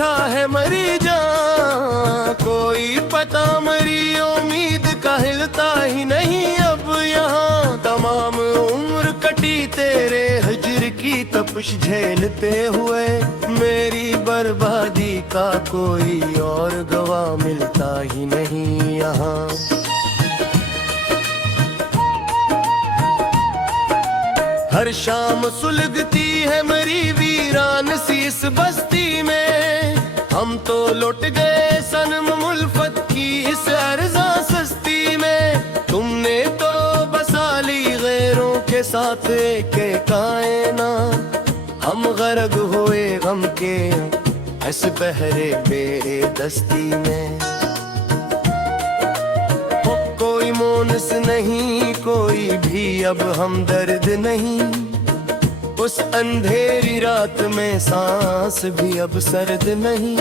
देखा है मरी जान, कोई पता मरी उम्मीद का हिलता ही नहीं अब यहाँ। तमाम उम्र कटी तेरे हिज्र की तपश झेलते हुए, मेरी बर्बादी का कोई और गवाह मिलता ही नहीं यहाँ। हर शाम सुलगती है मेरी वीरान सी इस बस्ती में, हम तो लौट गए सनम मुल्फत की इस अर्ज़ा सस्ती में। तुमने तो बसा ली गैरों के साथ एक कायना, हम गरक हुए गम के इस बहरे बेदस्ती में। कोई मोनस नहीं, कोई भी अब हमदर्द नहीं, उस अंधेरी रात में सांस भी अब सर्द नहीं।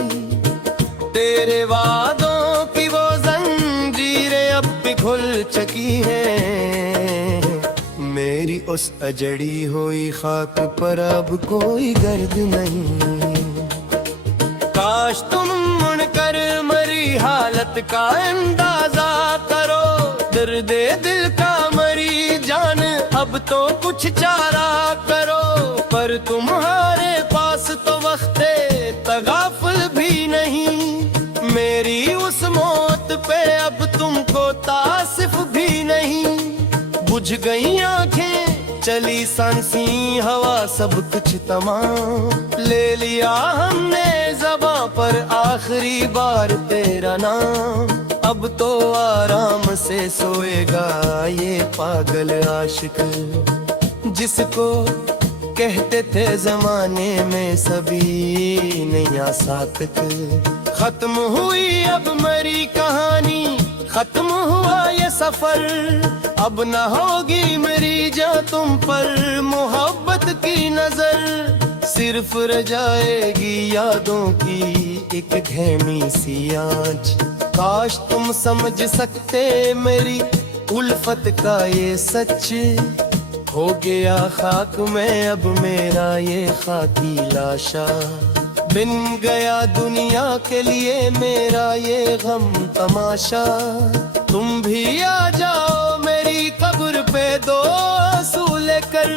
तेरे वादों की वो जंजीरें अब भी खुल चुकी हैं, मेरी उस अजड़ी हुई खाक पर अब कोई गर्द नहीं। काश तुम मुड़कर मरी हालत का अंदाजा करो, दर्दे दिल का मरी जान अब तो कुछ चारा करो। पर तुम्हारे पास तो वक्ते तगाफुल भी नहीं, मेरी उस मौत पे अब तुमको तासिफ भी नहीं। बुझ गई आंखें चली सांसी हवा सब कुछ तमाम, ले लिया हमने ज़बां पर आखिरी बार तेरा नाम। अब तो आराम से सोएगा ये पागल आशिक, जिसको कहते थे जमाने में सभी नया साथक। खत्म हुई अब मेरी कहानी, खत्म हुआ ये सफर, अब न होगी मेरी जा तुम पर मोहब्बत की नजर। सिर्फ रह जाएगी यादों की एक धीमी सी आँच। काश तुम समझ सकते मेरी उल्फत का ये सच, हो गया खाक में अब मेरा ये खाकी लाशा। बिन गया दुनिया के लिए मेरा ये गम तमाशा। तुम भी आ जाओ मेरी कब्र पे दो आंसू लेकर,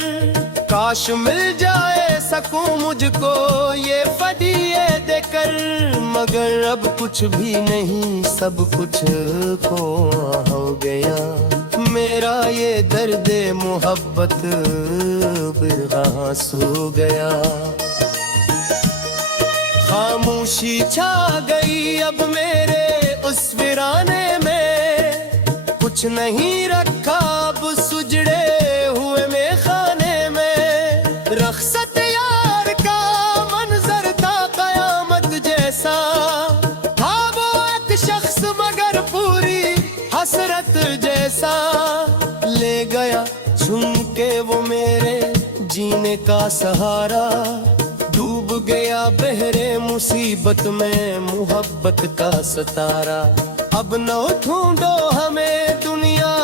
काश मिल जाए सकूं मुझको ये फदिये देकर। मगर अब कुछ भी नहीं, सब कुछ खो हो गया, मेरा ये दर्द मोहब्बत बिरहा सो गया। खामोशी छा गई अब मेरे उस वीराने में, कुछ नहीं रखा अब सुजड़े हुए में खाने में। रख्सत यार का मंजर था कयामत जैसा, था वो एक शख्स मगर पूरी हसरत जैसा। ले गया छूम के वो मेरे जीने का सहारा, डूब गया बहरे मुसीबत में मोहब्बत का सतारा। अब न ढूंढो हमें दुनिया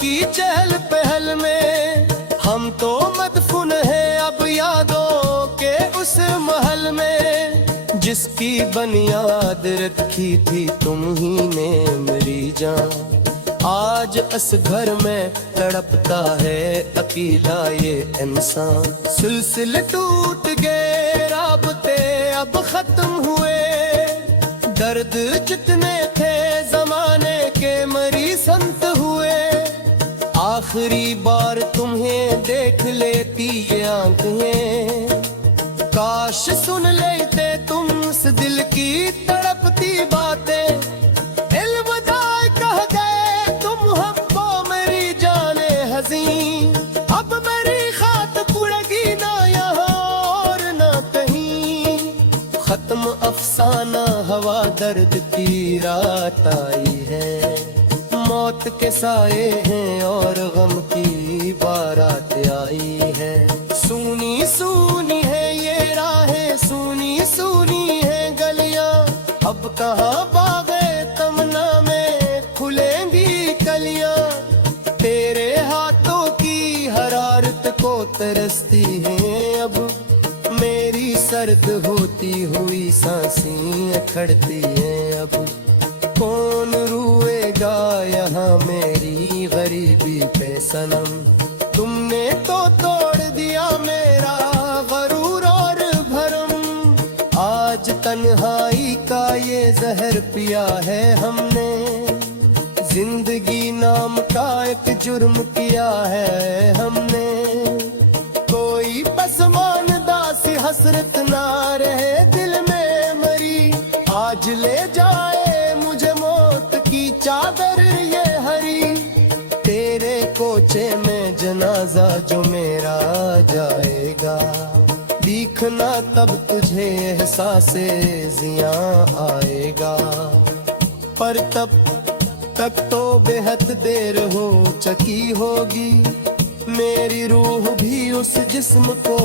की चहल पहल में, हम तो मदफून हैं अब यादों के उस महल में। जिसकी बुनियाद रखी थी तुम ही ने मेरी जान, आज इस घर में तड़पता है अकेला ये इंसान। सिलसिले टूट गए राबते अब खत्म हुए, दर्द जितने थे जमाने के मरी संत हुए। आखिरी बार तुम्हें देख लेती ये आंखें, काश सुन लेते तुम इस दिल की तड़पती बातें। अलविदा कह गए तुम हमको मेरी जाने हज़ीं, अब मेरी खात कुड़ेगी ना यहाँ और ना कहीं। खत्म अफसाना हवा दर्द की रात आई है, मौत के साए हैं और गम की बारात आई है। सूनी सूनी है ये राहें, सूनी सूनी है गलियां, अब कहाँ बाग़े तमन्ना में खुलेंगी कलियां। तेरे हाथों की हरारत को तरसती है अब मेरी सर्द सर्द होती हुई सांसें अखड़ती हैं अब। कौन रुएगा यहाँ मेरी गरीबी पे सनम। तुमने तो तोड़ दिया मेरा गरूर और भरम। आज तन्हाई का ये जहर पिया है हमने। जिंदगी नाम का एक जुर्म किया है हमने। कोई पसमानदा सी हसरत ना रहे दिल में मरी। आज ले जाए मुझे मौत की चादर ये हरी। तेरे कोचे में जनाजा जो मेरा जाएगा। दिखना तब तुझे एहसासे जिया आएगा। पर तब तक तो बेहद देर हो चुकी होगी। मेरी रूह भी उस जिस्म को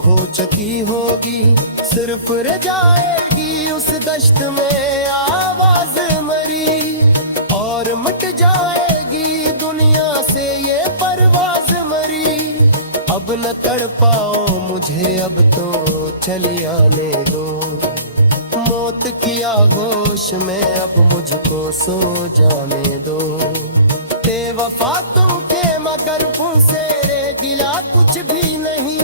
खो चुकी होगी। सिर्फ रह जाएगी उस दश्त में आवाज मरी। और मिट जाएगी दुनिया से ये परवाज मरी। अब न तड़ पाओ मुझे अब तो चली आने दो। मौत की आगोश में अब मुझको सो जाने दो। बेवफा तुमके मगर से रे गिला कुछ भी नहीं।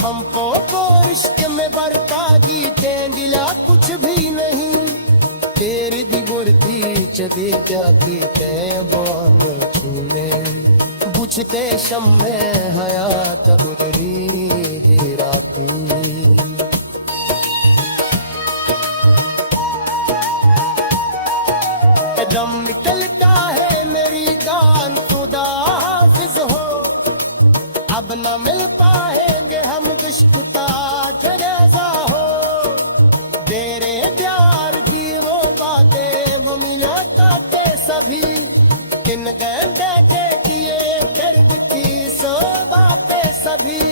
हमको को इश्क में बरका गीते गिला कुछ भी नहीं। तेरी दी गुरती चदी जाती ते बान छूने। बुझते शम में हयात गुजरी ही राती। दम निकलता है मेरी जान खुदा हाफिज हो। अब न मिल पाएंगे हम दुश्मता जनाजा हो। तेरे प्यार की वो बातें वो मिला करते सभी। किन गंदे के किए दर्द की सो बातें सभी।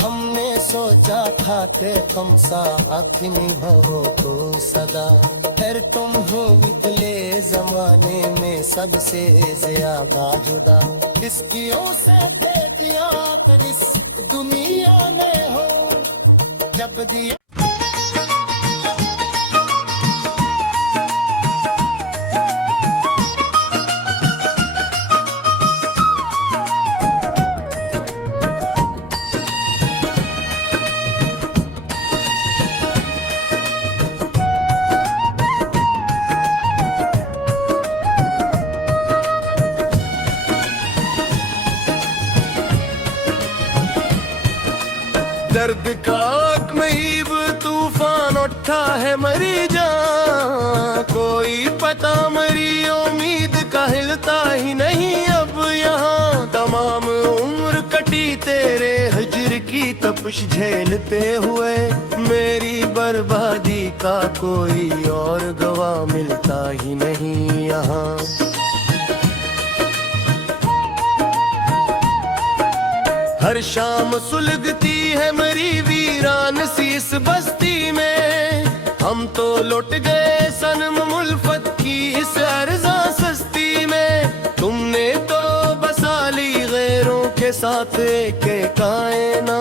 हमने सोचा था कि कम सा अपनी हो तो सदा। फिर तुम हो निकले जमाने में सबसे ज्यादा जुदा। किसकी से देखिया कर इस दुनिया ने हो जब दिया। दर्द का महीब तूफान उठा है मरी जान। कोई पता मरी उम्मीद का हिलता ही नहीं अब यहाँ। तमाम उम्र कटी तेरे हिज्र की तपिश झेलते हुए। मेरी बर्बादी का कोई और गवाह मिलता ही नहीं यहाँ। हर शाम सुलगती है मरी वीरान सी इस बस्ती में। हम तो लौट गए सनम मुल्फत की इस अर्जा सस्ती में। तुमने तो बसा ली गैरों के साथ एक कायना।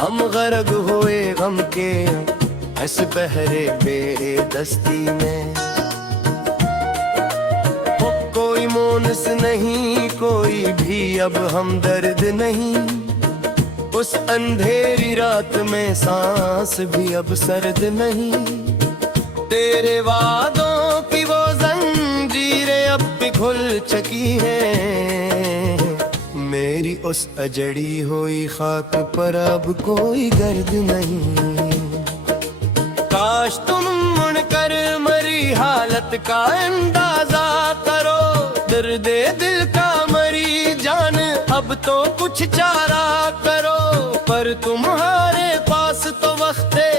हम गरक हुए गम के इस बहरे बेदस्ती में। कोई मोनस नहीं कोई भी अब हमदर्द नहीं। उस अंधेरी रात में सांस भी अब सर्द नहीं। तेरे वादों की वो जंजीरें अब भी खुल चुकी हैं। मेरी उस अजड़ी हुई खाक पर अब कोई गर्द नहीं। काश तुम मुड़कर मरी हालत का अंदाजा करो। दर्दे दिल का मरी जान अब तो कुछ चारा करो। पर तुम्हारे पास तो वक्ते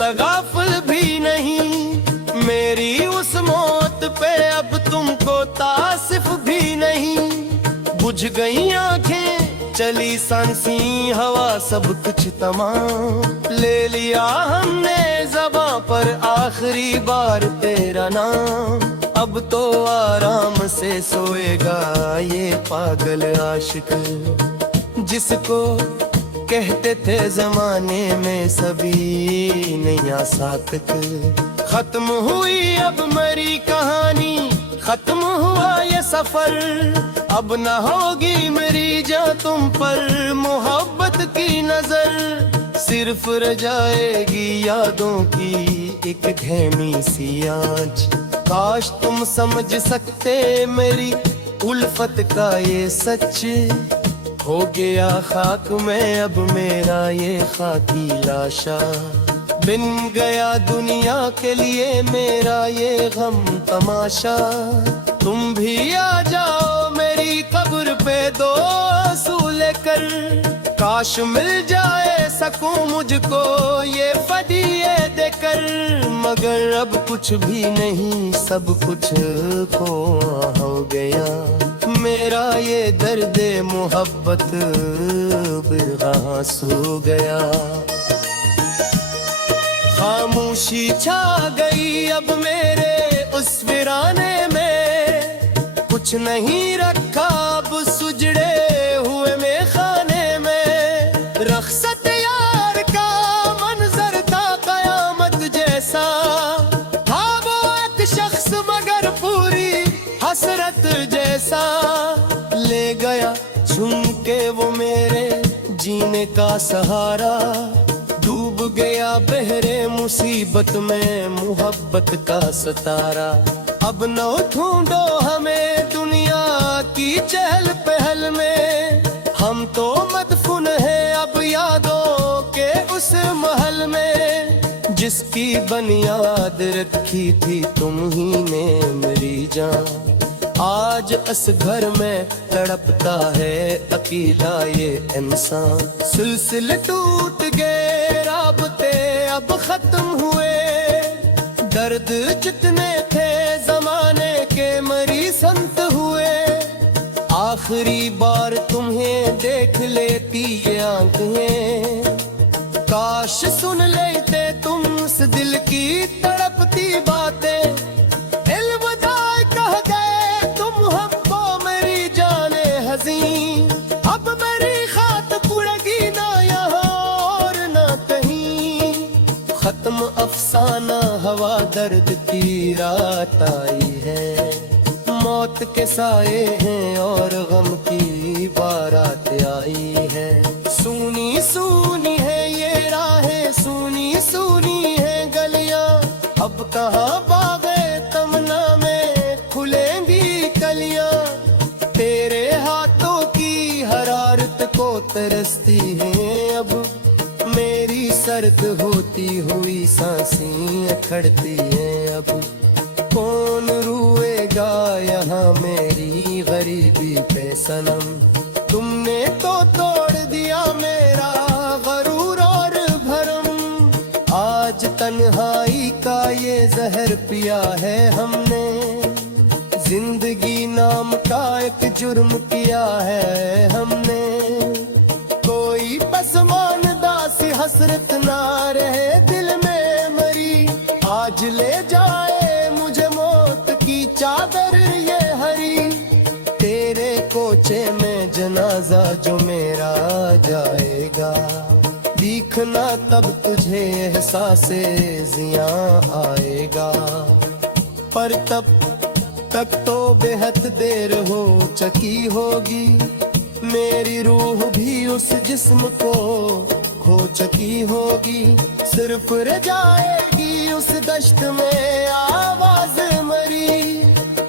तगाफुल भी नहीं। मेरी उस मौत पे अब तुमको तासिफ भी नहीं। बुझ गई आंखें चली सांसी हवा सब कुछ तमाम। ले लिया हमने ज़बां पर आखिरी बार तेरा नाम। अब तो आराम से सोएगा ये पागल आशिक जिसको कहते थे जमाने में सभी नैया सातक, खत्म हुई अब मेरी कहानी, खत्म हुआ ये सफर। अब न होगी मेरी जान तुम पर मोहब्बत की नजर, सिर्फ रह जाएगी यादों की एक धैमी सी आँच। काश तुम समझ सकते मेरी उल्फत का ये सच, हो गया खाक में अब मेरा ये खाकी लाशा। बिन गया दुनिया के लिए मेरा ये गम तमाशा। तुम भी आ जाओ मेरी कब्र पे दो आंसू लेकर, काश मिल जाए सकूं मुझको ये फदिये देकर। मगर अब कुछ भी नहीं, सब कुछ खोआ हो गया, मेरा ये दर्द मोहब्बत बिरहा सो गया। खामोशी छा गई अब मेरे उस वीराने में, कुछ नहीं रखा अब सुजड़े हुए में खाने में। रख्सत यार का मंजर था कयामत जैसा, था वो एक शख्स मगर पूरी हसरत जैसा। ले गया छूम के वो मेरे जीने का सहारा, डूब गया बहरे मुसीबत में मोहब्बत का सतारा। अब न ढूंढो हमें दुनिया की चहल पहल में, हम तो मदफून है अब यादों के उस महल में। जिसकी बुनियाद रखी थी तुम ही ने मेरी जान, आज इस घर में तड़पता है अकेला ये इंसान। सिलसिले टूट गए राबते अब खत्म हुए, दर्द जितने थे जमाने के मरी संत हुए। आखिरी बार तुम्हें देख लेती ये आंखें, काश सुन लेते तुम उस दिल की तड़पती बातें। अब मेरी खात पुड़ेगी ना यहाँ और ना कहीं, खत्म अफसाना हवा दर्द की रात आई है। मौत के साए हैं और गम की बारात आई है। सूनी सूनी है ये राहें, सूनी सूनी है गलियां, अब कहाँ बाग़े तमन्ना में खुलेंगी कलियां। तेरे हाथों की हरारत को तरसती है अब, मेरी सर्द होती हुई सांसें अखड़ती हैं अब। कौन रुएगा यहाँ मेरी गरीबी पे सनम, तुमने तो तोड़ दिया मेरा गरूर और भरम। आज तन्हाई का ये जहर पिया है हमने, जिंदगी नाम का एक जुर्म किया है हमने। कोई पसमानदा सी हसरत ना रहे दिल में मरी, आज ले जाए मुझे मौत की चादर ये हरी। तेरे कोचे में जनाजा जो मेरा जाएगा, दिखना तब तुझे एहसासे जिया आएगा। पर तब तक तो बेहद देर हो चुकी होगी, मेरी रूह भी उस जिस्म को खो चुकी होगी। सिर्फ रह जाएगी उस दश्त में आवाज मरी,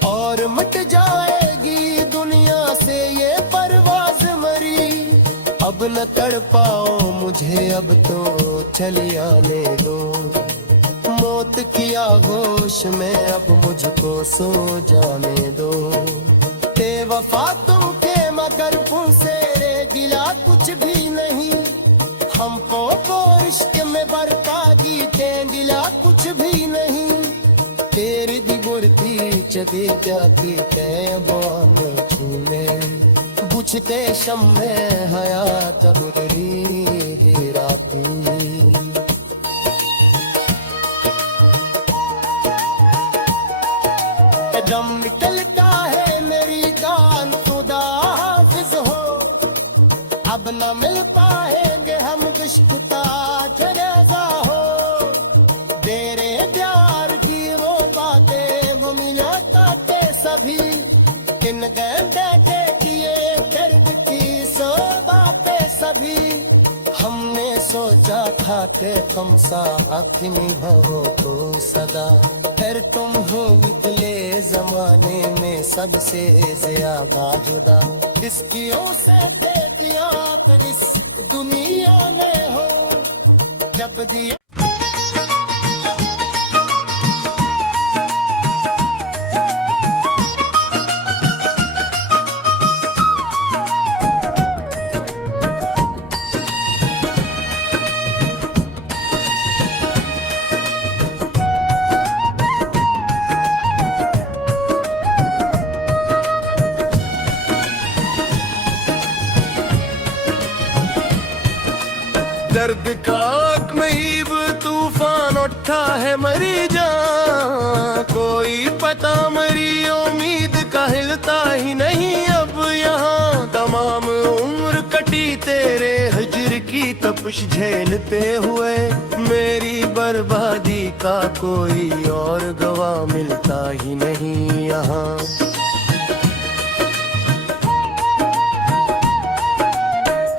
और मिट जाएगी दुनिया से ये परवाज मरी। अब न तड़ पाओ मुझे अब तो चली आने दो, मौत की आगोश में अब मुझको सो जाने दो। बेवफा तुम के मगर तुमसे गिला कुछ भी नहीं, हमको तो इश्क में बरबादी के गिला कुछ भी नहीं। तेरी दिगुरती चली जाती तैबान छूने, बुझते शम्मे हयात गुजरी राती। दम निकलता है मेरी जान खुदा हाफिज हो, अब न मिल पाएंगे इश्क ताज रेज़ा हो, तेरे प्यार की वो बातें वो मिला करते सभी, किन गए के किए दर्द की सो बातें सभी। हमने सोचा था कि हम साथ निभाओ तो सदा, फिर तुम हो निकले जमाने में सबसे ज्यादा जुदा। इसकी से दे दिया फिर इस दुनिया में हो जब दिया। दर्द का महीब तूफान उठा है मरी जान, कोई पता मरी उम्मीद का हिलता ही नहीं अब यहाँ। तमाम उम्र कटी तेरे हिज्र की तपिश झेलते हुए, मेरी बर्बादी का कोई और गवाह मिलता ही नहीं यहाँ।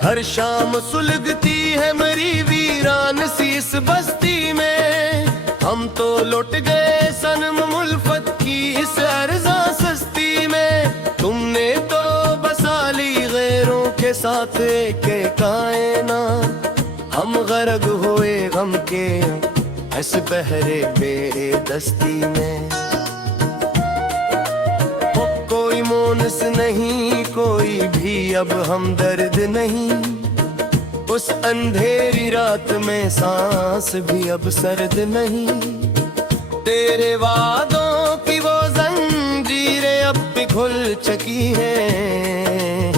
हर शाम सुलगती है मरी वीरान सी इस बस्ती में, हम तो लुट गए सनम मुल्फत की इस अर्ज़ा सस्ती में। तुमने तो बसा ली गैरों के साथ के कायनात, हम गर्क हुए गम के इस बहरे बेदस्ती में। कोई मोनस नहीं कोई भी अब हमदर्द नहीं, उस अंधेरी रात में सांस भी अब सर्द नहीं। तेरे वादों की वो जंजीरें अब भी खुल चुकी हैं,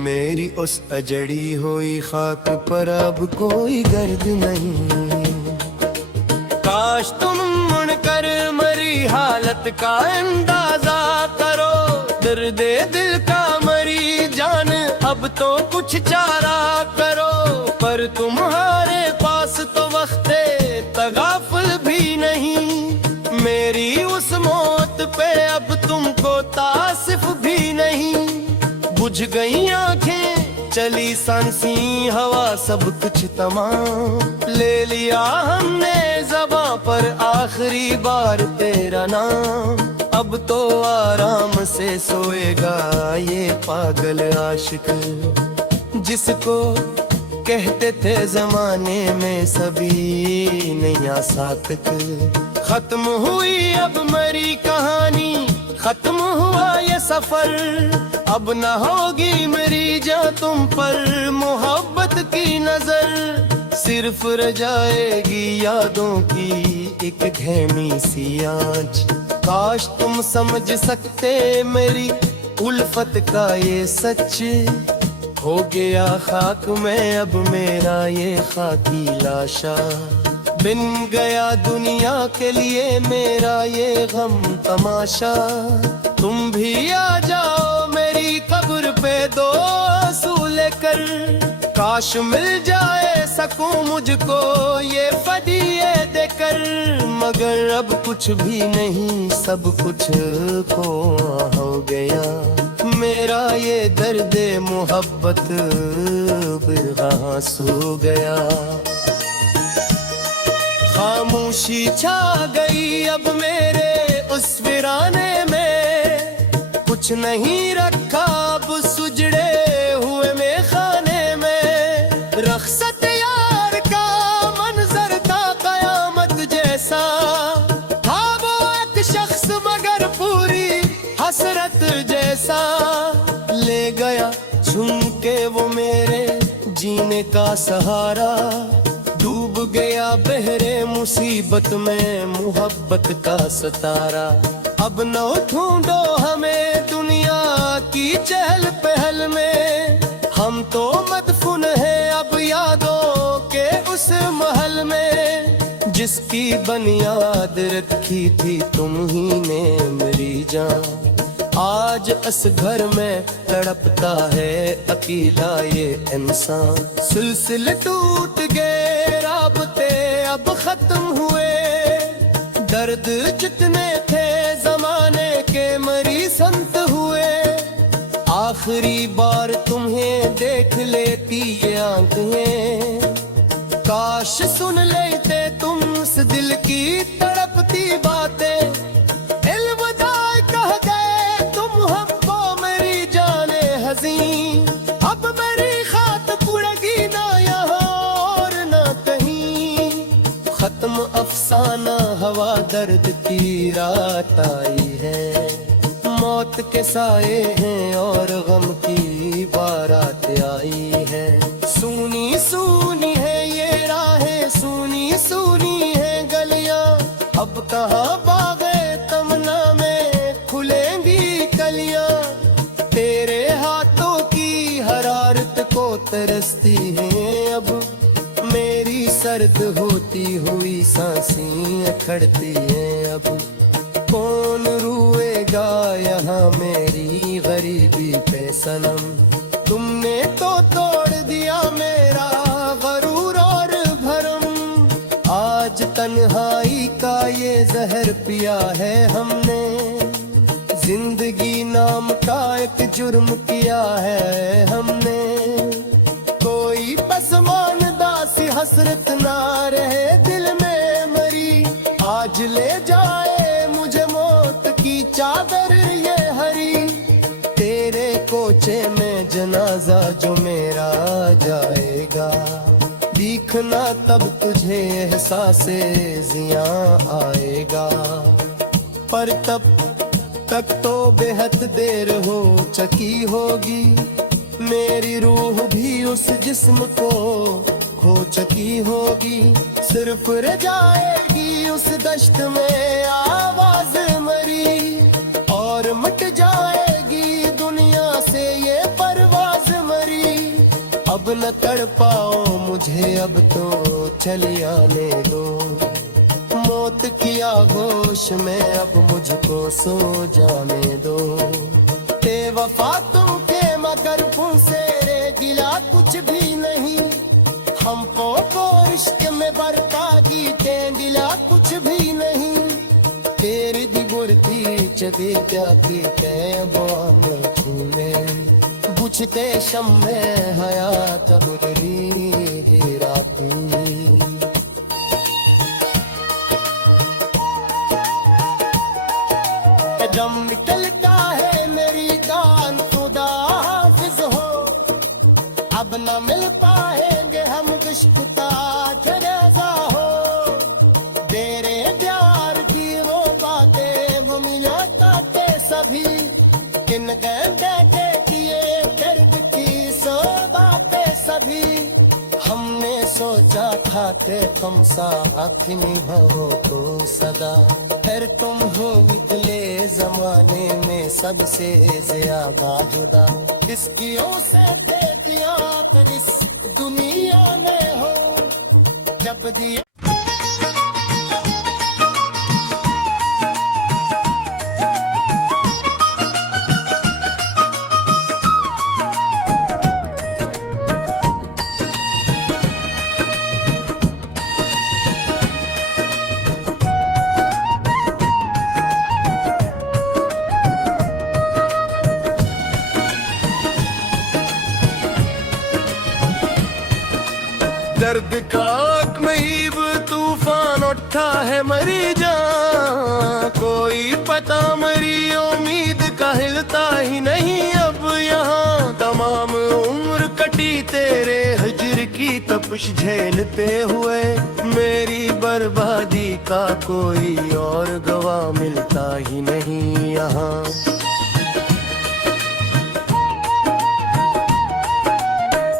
मेरी उस अजड़ी हुई खाक पर अब कोई गर्द नहीं। काश तुम मुड़कर मरी हालत का अंदाजा करो, दर्दे दिल का मरी जान अब तो कुछ चारा करो। पर तुम्हारे पास तो वक्ते तगाफुल भी नहीं, मेरी उस मौत पे अब तुमको तासिफ भी नहीं। बुझ गई आंखें चली सांसी हवा सब कुछ तमाम, ले लिया हमने ज़बां पर आखिरी बार तेरा नाम। अब तो आराम से सोएगा ये पागल आशिक, जिसको कहते थे जमाने में सभी नया सातक। खत्म हुई अब मरी कहानी, खत्म हुआ ये सफर, अब न होगी मेरी जान तुम पर मोहब्बत की नजर। सिर्फ रह जाएगी यादों की एक धैमी सी आँच। काश तुम समझ सकते मेरी उल्फत का ये सच, हो गया खाक में अब मेरा ये खाकी लाशा। बिन गया दुनिया के लिए मेरा ये गम तमाशा। तुम भी आ जाओ मेरी कब्र पे दो आंसू लेकर, काश मिल जाए सकूं मुझको ये फदिये देकर। मगर अब कुछ भी नहीं सब कुछ खो हो गया, मेरा ये दर्द मोहब्बत बेगहाँ सो गया। खामोशी छा गई अब मेरे उस वीराने में, कुछ नहीं रखा अब सुजड़े हुए में खाने में। रख्सत यार का मंजर था कयामत जैसा, था वो एक शख्स मगर पूरी हसरत जैसा। ले गया झूम के वो मेरे जीने का सहारा, डूब गया बहरे मुसीबत में मोहब्बत का सतारा। अब न ढूंढो हमें दुनिया की चहल पहल में, हम तो मदफून है अब यादों के उस महल में। जिसकी बुनियाद रखी थी तुम ही ने मेरी जान, आज इस घर में तड़पता है अकेला ये इंसान। सिलसिले टूट गए, राबते अब खत्म हुए, दर्द जितने थे जमाने के मरी संत हुए। आखिरी बार तुम्हें देख लेती ये आंखें, काश सुन लेते तुम उस दिल की तड़पती बातें। अलविदा कह गए तुम हमको मेरी जाने हसीन, अब मेरी खात पुड़ेगी ना यहाँ और ना कहीं। खत्म अफसाना, हवा दर्द की रात आई है, मौत के साए हैं और गम की बारात आई है। सूनी सूनी है ये राहें, सूनी सूनी है गलियां, अब कहाँ बाग़े तमन्ना में खुलेंगी कलियां। तेरे हाथों की हरारत को तरसती है अब, मेरी सर्द होती हुई सांसें अखड़ती हैं अब। कौन रुएगा यहाँ मेरी गरीबी पे सनम, तुमने तो तोड़ दिया मेरा गरूर और भरम। आज तन्हाई का ये जहर पिया है हमने, जिंदगी नाम का एक जुर्म किया है हमने। कोई पसमानदा सी हसरत ना रहे दिल में मरी, आज ले जाए मुझे मौत की चादर ये हरी। तेरे कोचे में जनाजा जो मेरा जाएगा, दिखना तब तुझे एहसासे जिया आएगा। पर तब तक तो बेहद देर हो चुकी होगी, मेरी रूह भी उस जिस्म को खो चुकी होगी। सिर्फ रह जाएगी उस दश्त में आवाज मरी, और मिट जाएगी दुनिया से ये परवाज मरी। अब न तड़ पाओ मुझे, अब तो चली आने दो, मौत की आगोश में अब मुझको सो जाने दो। बेवफा तुमके मगर से रे गिला कुछ भी नहीं, हमको को इश्क में बरता गीते गिला कुछ भी नहीं। तेरी दी गुरती चदी क्या की बाम छूने, बुझते शम्मे हयात गुजरी राती। कदम निकलता है मेरी जान, खुदा हाफिज हो, अब न मिल पाएंगे हम दुश्मता जनाजा हो। तेरे प्यार की वो बातें वो मिला करते सभी, इन गंदे के किए दर्द की सो बातें सभी। हमने सोचा था कि तुम साथ निभाओ तो सदा, फिर तुम हो निकले जमाने में सबसे ज्यादा जुदा। इसकी से दे दिया कर इस दुनिया में हो जब दिया। दर्द का आग में ईब तूफान उठा है मरी जान, कोई पता मरी उम्मीद का हिलता ही नहीं अब यहाँ। तमाम उम्र कटी तेरे हिज्र की तपिश झेलते हुए, मेरी बर्बादी का कोई और गवाह मिलता ही नहीं यहाँ।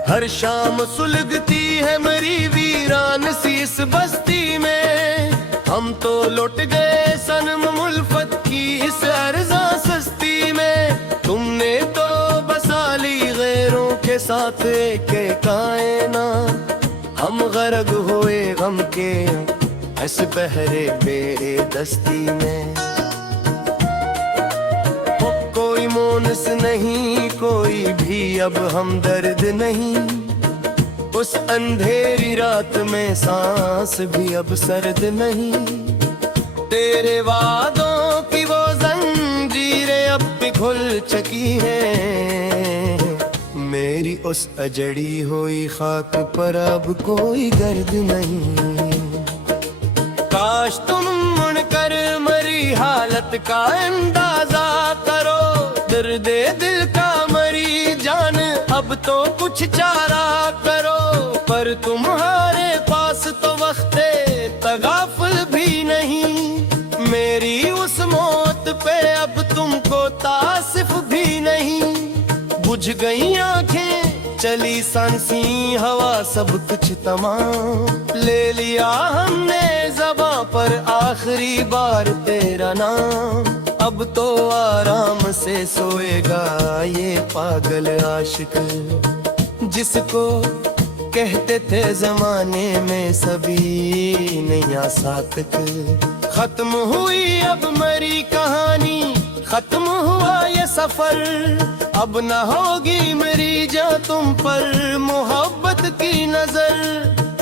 हर शाम सुलगती है मरी वीरान सी इस बस्ती में, हम तो लौट गए सनम मुल्फत की इस अर्जा सस्ती में। तुमने तो बसा ली गैरों के साथ एक कायना, हम गरक हुए गम के इस बहरे बेदस्ती में। मोनस नहीं, कोई भी अब हमदर्द नहीं। उस अंधेरी रात में सांस भी अब सर्द नहीं। तेरे वादों की वो जंजीरें अब पिघल चुकी हैं। मेरी उस अजड़ी हुई खाक पर अब कोई गर्द नहीं। काश तुम मुड़कर मरी हालत का अंदाजा करो। दर्दे दिल का मरी जान अब तो कुछ चारा करो। पर तुम्हारे पास तो वक्ते तगाफुल भी नहीं। मेरी उस मौत पे अब तुमको तासिफ भी नहीं। बुझ गई आंखें चली सांसी हवा सब कुछ तमाम। ले लिया हमने ज़बां पर आखिरी बार तेरा नाम। अब तो आराम से सोएगा ये पागल आशिक, जिसको कहते थे जमाने में सभी नया सातक। खत्म हुई अब मरी कहानी, खत्म हुआ ये सफर। अब न होगी मेरी जा तुम पर मोहब्बत की नजर।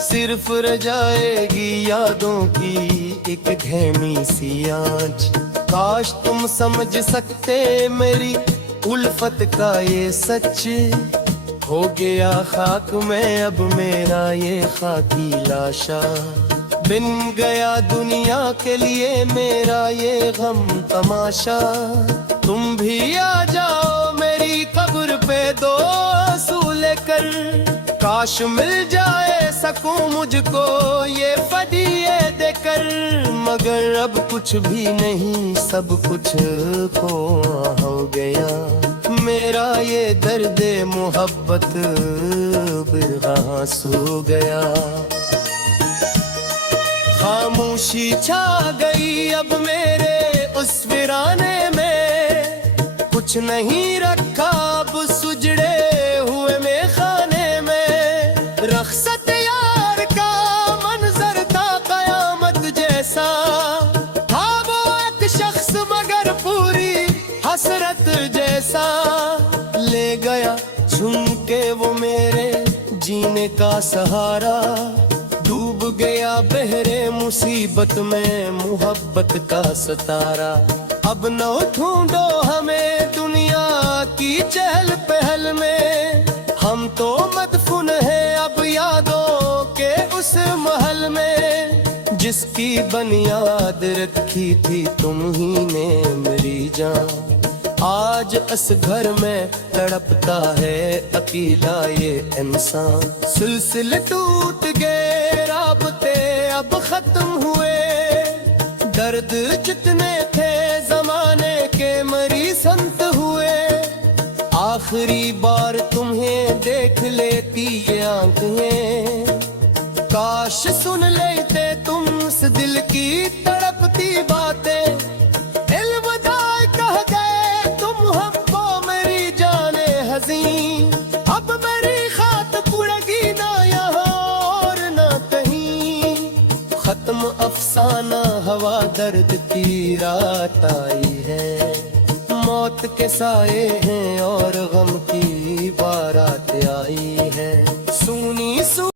सिर्फ रह जाएगी यादों की एक धैमी सी आँच। काश तुम समझ सकते मेरी उल्फत का ये सच। हो गया खाक में अब मेरा ये खाकी लाशा। बिन गया दुनिया के लिए मेरा ये गम तमाशा। तुम भी आ जाओ मेरी कब्र पे दो आंसू लेकर। काश मिल जाए सकूं मुझको ये फदिये देकर। मगर अब कुछ भी नहीं, सब कुछ खो हो गया। मेरा ये दर्द मोहब्बत बिरहा सो गया। खामोशी छा गई अब मेरे उस वीराने में। कुछ नहीं रखा अब सुजड़े हुए में खाने में। रख्सत यार का मंजर था कयामत जैसा। था वो एक शख्स मगर पूरी हसरत जैसा। ले गया छुन के वो मेरे जीने का सहारा। डूब गया बहरे मुसीबत में मोहब्बत का सतारा। अब न ढूंढो हमें दुनिया की चहल पहल में। हम तो मदफून हैं अब यादों के उस महल में। जिसकी बुनियाद रखी थी तुम ही ने मेरी जान। आज इस घर में तड़पता है अकेला ये इंसान। सिलसिले टूट गए राबते अब खत्म हुए। दर्द जितने थे जमाने के मरी संत हुए। आखिरी बार तुम्हें देख लेती ये आंखें। काश सुन लेते तुम इस दिल की तड़पती बातें। अब मेरी खात पुड़ेगी ना यहाँ और ना कहीं। खत्म अफसाना हवा दर्द की रात आई है। मौत के साए हैं और गम की बारात